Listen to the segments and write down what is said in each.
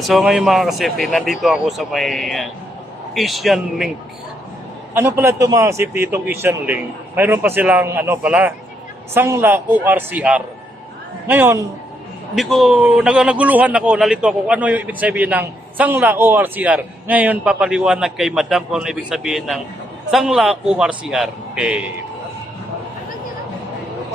So ngayon mga ka-safety, nandito ako sa may Asian Link. Ano pala ito mga ka-safety, itong Asian Link? Mayroon pa silang Sangla ORCR. Ngayon, hindi ko naguluhan ako, nalito ako kung ano yung ibig sabihin ng Sangla ORCR. Ngayon papaliwanag kay Madam kung ano ibig sabihin ng Sangla ORCR. Okay.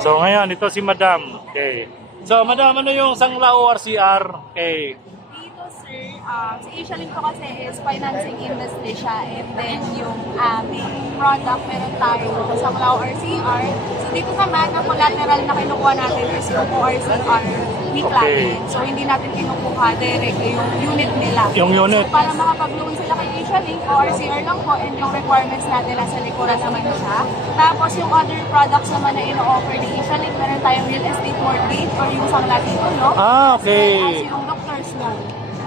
So ngayon, ito si Madam. Okay. So Madam, ano yung Sangla ORCR? Okay. Dito sir, si Asia Link ko kasi is financing industry siya, and then yung aming product meron tayo sa Sangla ORCR. So dito naman, ang collateral na kinukuha natin is yung ORCR ni client. So hindi natin kinukuha direct yung unit nila. Yung unit. So para makapag-loan sila kay Asia Link, ORCR lang po, and yung requirements natin nasa likuran naman siya. Tapos yung other products naman na ino-offer ni Asia Link, meron tayong real estate mortgage or yung Sangla dito, no? Okay. As yung doctor's loan.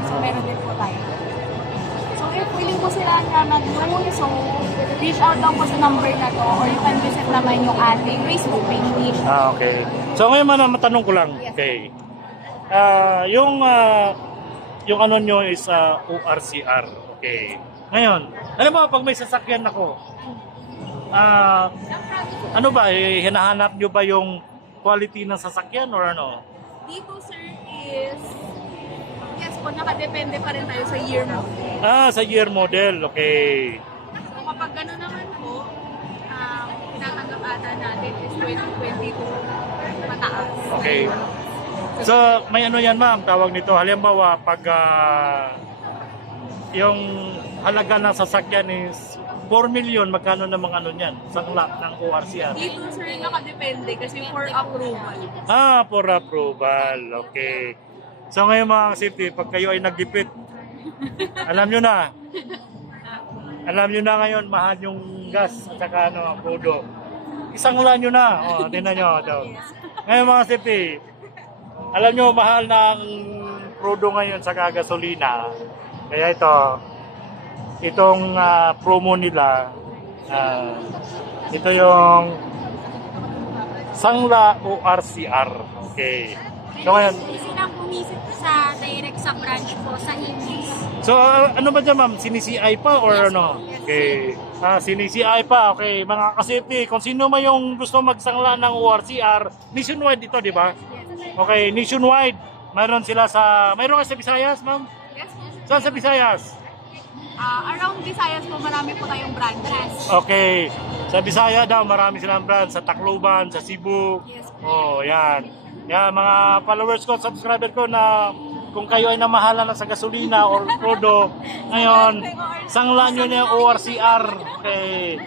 So meron din po tayo. So if willing po sila na mag-loan, so reach out lang po sa number na to, or you can visit naman yung ating Facebook page ni Asia. Okay. So ngayon matanong ko lang. Yes. Okay. Yung ano nyo is ORCR. Okay. Ngayon, alam mo pag may sasakyan ako, ano ba, hinahanap nyo ba yung quality ng sasakyan or ano? Dito sir is, yes po, nakadepende pa rin tayo sa year mo. Sa year model. Okay. So kapag gano'n naman po, tinatanggap ata natin is 2022 mataas. Okay. So, may ano yan ma'am, tawag nito. Halimbawa, pag yung halaga ng sasakyan is 4 million, magkano namang ano niyan? Sangla ng ORCR? Dito sir, nakadepende kasi for approval. For approval. Okay. So ngayon mga safety, pag kayo ay nagdipit, alam nyo na. Alam nyo na ngayon, mahal yung gas at saka crudo. Isangla nyo na. Tingnan nyo. Ngayon mga safety, alam nyo, mahal na ang crudo ngayon sa gasolina. Kaya itong promo nila, ito yung Sangla ORCR. Okay. So ngayon, Silang bumisit sa direct sa branch po sa English. so ano ba dyan ma'am? Sinisi-I pa or ano? Okay. Sinisi-I pa. Okay. Mga ka-safety, kung sino man yung gusto magsangla ng ORCR, nationwide ito, di ba? Okay, nationwide. Mayroon ka sa Visayas, ma'am? Yes po. Saan sa Visayas? Around Visayas po, marami po tayong branches. Okay. Sa Visaya daw, marami silang branch. Sa Tacloban, sa Cebu. Yes po. Yan. Yan, mga followers ko, subscriber ko na kung kayo ay namahala na sa gasolina or crudo, ngayon, sangla nyo na yung ORCR. Okay.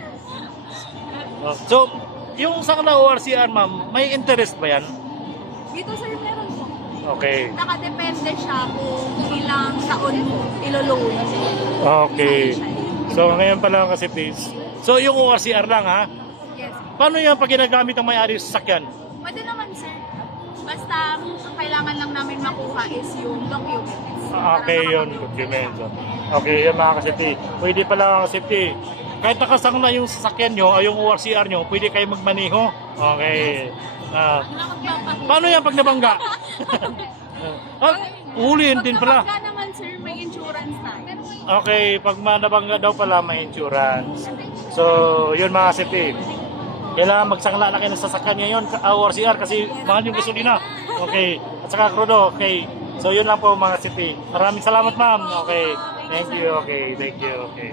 So, yung sangla ORCR, ma'am, may interest ba yan? Dito sir, meron po. Okay. Nakadepende siya kung ilang taon po iloloan. Okay. So, ngayon pala kasi please. So, yung ORCR lang ha? Yes. Paano yan pag ginagamit ang may-ari sa sasakyan? Pwede naman sir. Basta ang kailangan lang namin makuha is yung documents. Okay, yun. Documents. Okay, yun mga kasipti. Pwede pala mga kasipti. Kahit nakasangla yung sasakyan nyo, ay yung ORCR nyo, pwede kayo magmaneho. Okay. Paano yan pag nabangga? Uhulihin din pala. Pagka naman sir, may insurance tayo. Okay, pag nabangga daw pala may insurance. So, yun mga kasipti. Kailangan magsangla na kayo ng sasakyan ngayon, ORCR, kasi mahal yung gasolina. Okay. At saka crudo. Okay. So, yun lang po mga kasipti. Maraming salamat ma'am. Okay. Thank you. Okay. Thank you. Okay.